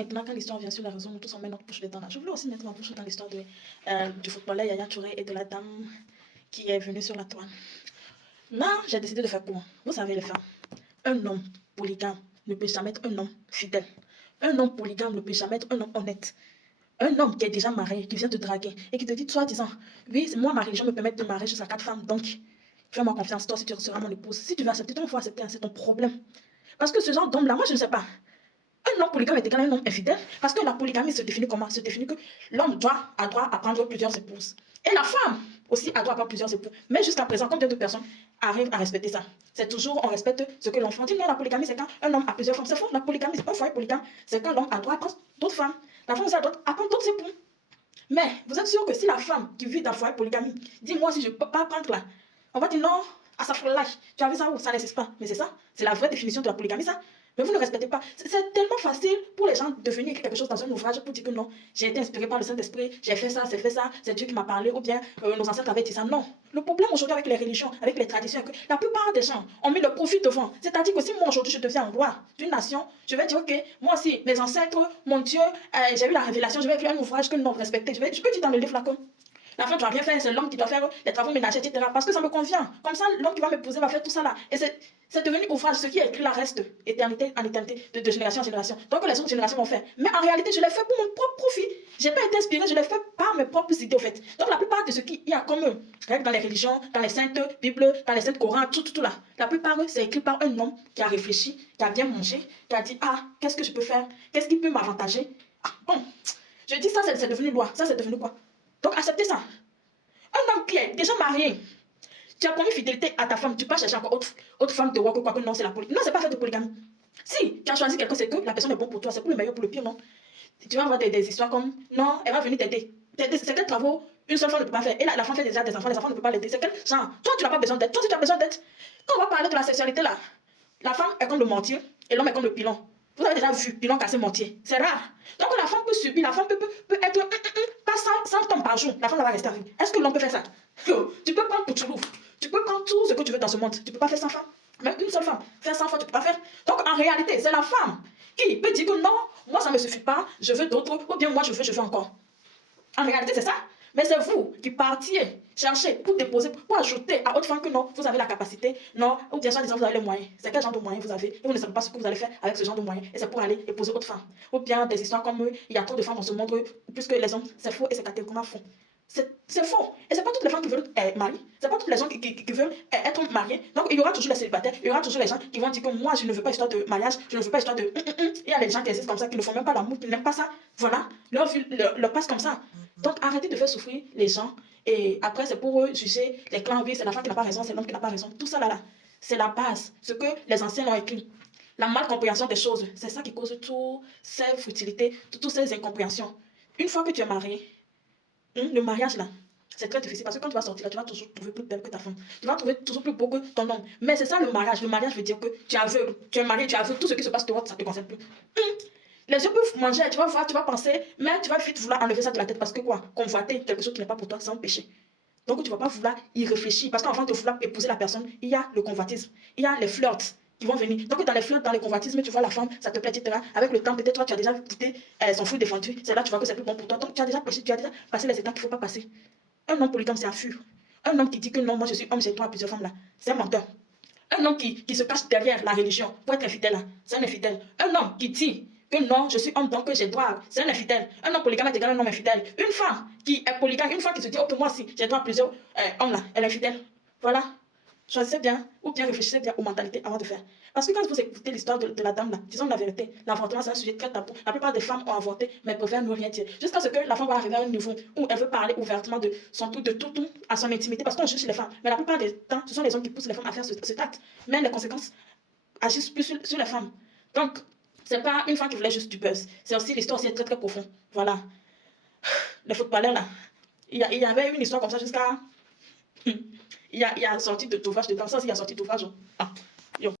maintenant, quand l'histoire vient sur la raison, nous tous on met notre bouche dedans. Je voulais aussi mettre ma bouche dans l'histoire du footballeur Yaya Touré et de la dame qui est venue sur la toile. Là, j'ai décidé de faire quoi? Vous savez le faire. Un homme polygame ne peut jamais être un homme fidèle. Un homme polygame ne peut jamais être un homme honnête. Un homme qui est déjà marié, qui vient te draguer et qui te dit, soi-disant, oui, moi, ma religion me permet de marier jusqu'à 4 femmes, donc fais-moi confiance, toi, si tu seras mon épouse. Si tu veux accepter, toi, il faut accepter, c'est ton problème. Parce que ce genre d'homme-là, moi, je ne sais pas. Un homme polygame est égal à un homme infidèle, parce que la polygamie se définit comment? Se définit que l'homme a droit à prendre plusieurs épouses. Et la femme aussi a droit à prendre plusieurs époux. Mais jusqu'à présent, combien de personnes arrivent à respecter ça? C'est toujours, on respecte ce que l'enfant dit. Non, la polygamie, c'est quand un homme a plusieurs femmes. C'est faux, la polygamie, c'est un foyer polygame. C'est quand l'homme a droit à prendre d'autres femmes. La femme aussi a droit à prendre d'autres époux. Mais vous êtes sûr que si la femme qui vit dans le foyer polygamie dit, moi, si je ne peux pas prendre là, on va dire non, à sa frère, tu as vu ça où? Ça n'existe pas. Mais c'est ça, c'est la vraie définition de la polygamie, ça. Mais vous ne respectez pas. C'est tellement facile pour les gens de venir écrire quelque chose dans un ouvrage pour dire que non, j'ai été inspiré par le Saint-Esprit, j'ai fait ça, c'est Dieu qui m'a parlé, ou bien nos ancêtres avaient dit ça. Non. Le problème aujourd'hui avec les religions, avec les traditions, est que la plupart des gens ont mis le profit devant. C'est-à-dire que si moi aujourd'hui je deviens roi d'une nation, je vais dire, ok, moi aussi, mes ancêtres, mon Dieu, j'ai eu la révélation, je vais écrire un ouvrage que non, vous respectez. Je peux dire dans le livre là comme la femme ne doit rien faire, c'est l'homme qui doit faire les travaux ménagers, etc. Parce que ça me convient. Comme ça, l'homme qui va m'épouser va faire tout ça là. Et c'est devenu ouvrage. Ce qui est écrit là reste éternité en éternité, de génération en génération. Donc les autres générations vont faire. Mais en réalité, je l'ai fait pour mon propre profit. Je n'ai pas été inspiré, je l'ai fait par mes propres idées, au fait. Donc la plupart de ce qu'il y a comme règles dans les religions, dans les saintes Bibles, dans les saintes Corans, tout là. La plupart, c'est écrit par un homme qui a réfléchi, qui a bien mangé, qui a dit, ah, qu'est-ce que je peux faire? Qu'est-ce qui peut m'avantager? Ah, bon. Je dis ça, c'est devenu loi. Ça, c'est devenu quoi? Donc acceptez ça. Un homme qui est déjà marié, tu as promis fidélité à ta femme, tu peux chercher encore autre femme de quoi que non, c'est la polygamie. Non, c'est pas fait de polygamie. Si tu as choisi quelqu'un, c'est que la personne est bonne pour toi, c'est pour le meilleur, pour le pire, non. Tu vas avoir des histoires comme, non, elle va venir t'aider. C'est quel travaux une seule femme ne peut pas faire. Et la femme fait déjà des enfants, les enfants ne peuvent pas l'aider. C'est quel genre? Toi, tu n'as pas besoin d'aide. Toi, si tu as besoin d'aide. Quand on va parler de la sexualité là, la femme est comme le mortier et l'homme est comme le pilon. Vous avez déjà vu pilon casser mortier. C'est rare. Donc la femme peut subir, la femme peut être pas 100 tonnes par jour. La femme va rester avec. Est-ce que l'homme peut faire ça? Tu peux prendre pour tout. Tu peux prendre tout ce que tu veux dans ce monde. Tu ne peux pas faire 100 femmes. Même une seule femme. Faire 100 fois, tu ne peux pas faire. Donc en réalité, c'est la femme qui peut dire que non, moi ça ne me suffit pas, je veux d'autres, ou bien moi je veux encore. En réalité, c'est ça. Mais c'est vous qui partiez chercher pour déposer, pour ajouter à autre femme que non, vous avez la capacité, non, ou bien soit disant vous avez les moyens. C'est quel genre de moyens vous avez et vous ne savez pas ce que vous allez faire avec ce genre de moyens. Et c'est pour aller épouser autre femme. Ou bien des histoires comme il y a trop de femmes dans ce monde, puisque les hommes, c'est faux et c'est catégoriquement faux. C'est faux. Et c'est pas toutes les femmes qui veulent être mariées. C'est pas toutes les gens qui veulent être mariées. Donc il y aura toujours les célibataires, il y aura toujours les gens qui vont dire que moi je ne veux pas histoire de mariage, je ne veux pas histoire de. Il y a des gens qui existent comme ça, qui ne font même pas l'amour, qui n'aiment pas ça. Voilà, leur vie leur passe comme ça. Donc arrêtez de faire souffrir les gens. Et après c'est pour eux juger les clans, oui, c'est la femme qui n'a pas raison, c'est l'homme qui n'a pas raison. Tout ça là, c'est la base. Ce que les anciens ont écrit. La malcompréhension des choses, c'est ça qui cause toutes ces futilités, toutes ces incompréhensions. Une fois que tu es marié, le mariage là, c'est très difficile parce que quand tu vas sortir là, tu vas toujours trouver plus belle que ta femme. Tu vas trouver toujours plus beau que ton homme. Mais c'est ça le mariage. Le mariage veut dire que tu es aveugle, tu es marié, tu es aveugle. Tout ce qui se passe dehors, ça ne te concerne plus. Les yeux peuvent manger, tu vas voir, tu vas penser, mais tu vas vite vouloir enlever ça de la tête parce que quoi? Convoiter quelque chose qui n'est pas pour toi, c'est un péché. Donc tu ne vas pas vouloir y réfléchir parce qu'avant de vouloir épouser la personne, il y a le convoitisme, il y a les flirts qui vont venir. Donc dans les flirts, dans les convoitismes, tu vois la femme, ça te plaît, etc. Avec le temps, peut-être toi, tu as déjà goûté son fruit défendu. C'est là que tu vois que c'est plus bon pour toi. Donc tu as déjà péché, tu as déjà passé les étapes qu'il ne faut pas passer. Un homme polygame, c'est un fur. Un homme qui dit que non, moi je suis homme, j'ai droit à plusieurs femmes là, c'est un menteur. Un homme qui se cache derrière la religion pour être infidèle là, c'est un infidèle. Un homme qui dit que non, je suis homme donc j'ai droit, c'est un infidèle. Un homme polygame est égal à un homme infidèle. Une femme qui est polygame, une femme qui se dit, oh, que moi aussi, j'ai droit à plusieurs hommes là, elle est infidèle. Voilà. Choisissez bien ou bien réfléchissez bien aux mentalités avant de faire. Parce que quand vous écoutez l'histoire de la dame là, disons la vérité, l'avortement c'est un sujet très tabou. La plupart des femmes ont avorté mais préfèrent ne rien dire. Jusqu'à ce que la femme va arriver à un niveau où elle veut parler ouvertement de son tout, de tout à son intimité parce qu'on juge les femmes. Mais la plupart des temps, ce sont les hommes qui poussent les femmes à faire cet acte. Mais les conséquences agissent plus sur les femmes. Donc, c'est pas une femme qui voulait juste du buzz. C'est aussi l'histoire aussi est très très profonde. Voilà. Les footballeurs là, il y avait une histoire comme ça jusqu'à... Il y a sorti d'ouvrage dedans. Ça aussi, il y a sorti d'ouvrage. Ah.